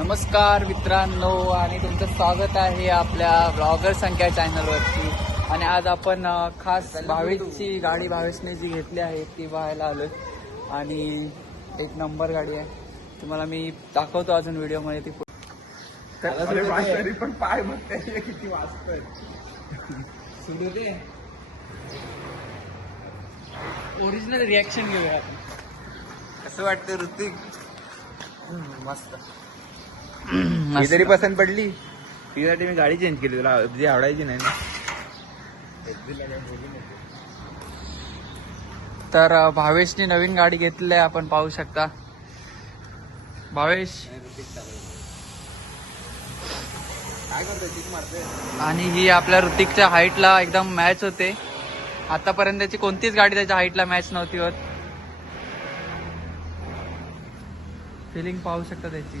नमस्कार मित्रांनो आणि तुमचं स्वागत आहे आपल्या ब्लॉगर संख्या चॅनलवरती आणि आज आपण खास भावेशची गाडी भावेशने जी घेतली आहे ती पाहायला आलोय. आणि एक नंबर गाडी आहे. तुम्हाला मी दाखवतो अजून व्हिडिओमध्ये ती तरी पण पाय बघताय किती ओरिजिनल रिॲक्शन घेऊया आपण. कसं वाटतं ऋतिक? मस्त. ही तरी पसंत पडली तिच्यासाठी मी गाडी चेंज केली तुला जी आवडायची नाही ना? तर भावेशने नवीन गाडी घेतली आहे आपण पाहू शकता. भावेश? आणि ही आपल्या ऋतिकच्या हाईटला एकदम मॅच होते. आतापर्यंत त्याची कोणतीच गाडी त्याच्या हाईटला मॅच नव्हती होत. फिलिंग पाहू शकता त्याची.